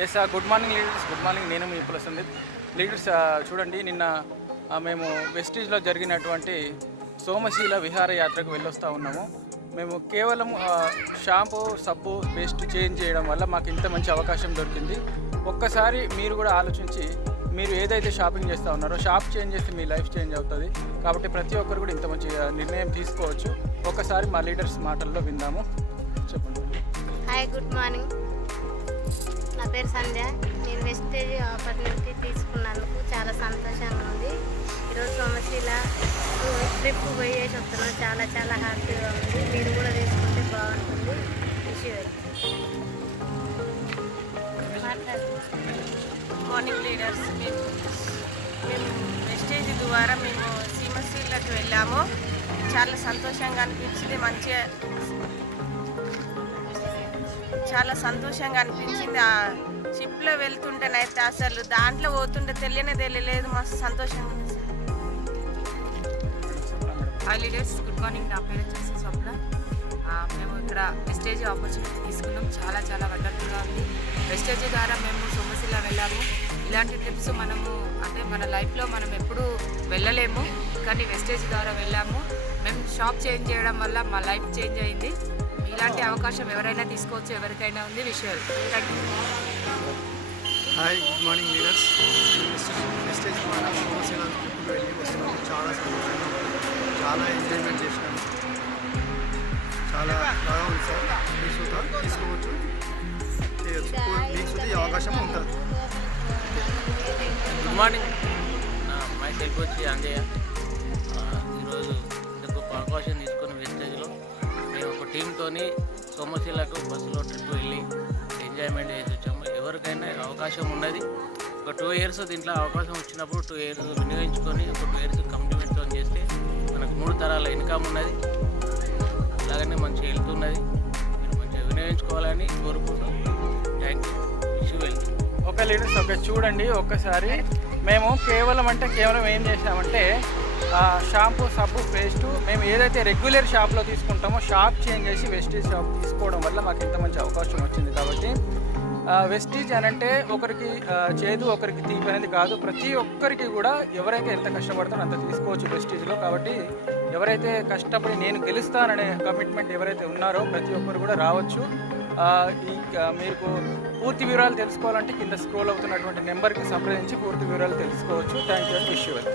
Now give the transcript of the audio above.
Yes good morning leaders, good morning. నేను మీ పుల Sandeep. Leaders చూడండి, నిన్న మేము వెస్టీజ్లో జరిగినటువంటి సోమశీల విహారయాత్రకు వెళ్ళొస్తూ ఉన్నాము. మేము కేవలం షాంపూ, సబ్బు, పేస్ట్ చేంజ్ చేయడం వల్ల మాకు ఇంత మంచి అవకాశం దొరికింది. ఒక్కసారి మీరు కూడా ఆలోచించి, మీరు ఏదైతే షాపింగ్ చేస్తూ ఉన్నారో షాప్ చేంజ్ చేస్తే మీ లైఫ్ చేంజ్ అవుతుంది. కాబట్టి ప్రతి ఒక్కరు కూడా ఇంత మంచి నిర్ణయం తీసుకోవచ్చు. ఒక్కసారి మా లీడర్స్ మాటల్లో విందాము. చెప్పండి. Hi, good morning. నా పేరు సంధ్య. నేను వెస్టేజ్ ఆపర్చునిటీ తీసుకున్నందుకు చాలా సంతోషంగా ఉంది. ఈరోజు సోమశీల ట్రిప్ పోయేసి వస్తున్నాను. చాలా చాలా హ్యాపీగా ఉంది. మీరు కూడా తీసుకుంటే బాగుంటుంది. మార్నింగ్ లీడర్స్, మేము వెస్టేజ్ ద్వారా మేము సీమశీలకు వెళ్ళాము. చాలా సంతోషంగా అనిపించింది. చాలా సంతోషంగా అనిపించింది. ఆ షిప్లో వెళ్తుంటేనైతే అసలు దాంట్లో పోతుంటే తెలియలేదు. మస్తు సంతోషంగా ఉంది. Hi leaders, good morning. నా పేరు వచ్చేసి స్వప్న. మేము ఇక్కడ వెస్టేజ్ ఆపర్చునిటీ తీసుకున్నాం. చాలా చాలా వండర్ఫుల్గా ఉంది. వెస్టేజ్ ద్వారా మేము సోమశీల వెళ్ళాము. ఇలాంటి ట్రిప్స్ మన లైఫ్లో మనం ఎప్పుడూ వెళ్ళలేము, కానీ వెస్టేజ్ ద్వారా వెళ్ళాము. మేము షాప్ చేంజ్ చేయడం వల్ల మా లైఫ్ చేంజ్ అయింది. ఇలాంటి అవకాశం ఎవరైనా తీసుకోవచ్చు, ఎవరికైనా ఉంది. విషయాలు thank you. Hi, good morning leaders. వెస్టేజ్ ద్వారా సోమశీల ట్రిప్కి వెళ్ళి వస్తున్నాము. చాలా సంతోషంగా, చాలా ఎంజాయ్మెంట్ చేసినాము. చాలా బాగా ఉంది సార్. మీరు సుతా తీసుకోవచ్చు, చేయొచ్చు. మీకు సుతా ఈ అవకాశం ఉంటుంది. Good morning. మై సెల్ఫ్ వచ్చి అంజయ్య. ఈరోజు గొప్ప అవకాశం తీసుకుని వెస్టేజ్లో మేము ఒక టీంతో సోమశీలకు బస్సులో ట్రిప్ వెళ్ళి ఎంజాయ్మెంట్ చేసి వచ్చాము. ఎవరికైనా అవకాశం ఉన్నది. ఒక 2 years దీంట్లో అవకాశం వచ్చినప్పుడు 2 years వినియోగించుకొని ఒక 2 years కంప్లిమెంట్తో చేస్తే మనకు 3 తరాల ఇన్కమ్ ఉన్నది. అలాగనే మంచిగా వెళ్తున్నది. మీరు మంచిగా వినియోగించుకోవాలని కోరుకుంటూ థ్యాంక్ యూ. విష్ వెళ్తుంది. ఒక లీడర్స్ చూడండి, ఒక్కసారి మేము కేవలం ఏం చేసామంటే షాంపూ, సబ్బు, పేస్టు మేము ఏదైతే రెగ్యులర్ షాప్లో తీసుకుంటామో షాప్ చేంజ్ చేసి వెస్టీజ్ షాప్ తీసుకోవడం వల్ల మాకు ఇంత మంచి అవకాశం వచ్చింది. కాబట్టి వెస్టీజ్ అనంటే ఒకరికి చేదు, ఒకరికి తీపి అనేది కాదు. ప్రతి ఒక్కరికి కూడా ఎవరైతే ఎంత కష్టపడతారో అంత తీసుకోవచ్చు వెస్టీజ్లో. కాబట్టి ఎవరైతే కష్టపడి నేను గెలుస్తాననే కమిట్మెంట్ ఎవరైతే ఉన్నారో ప్రతి ఒక్కరు కూడా రావచ్చు. మీకు పూర్తి వివరాలు తెలుసుకోవాలంటే కింద స్క్రోల్ అవుతున్నటువంటి నెంబర్కి సంప్రదించి పూర్తి వివరాలు తెలుసుకోవచ్చు. Thank you and wish you well.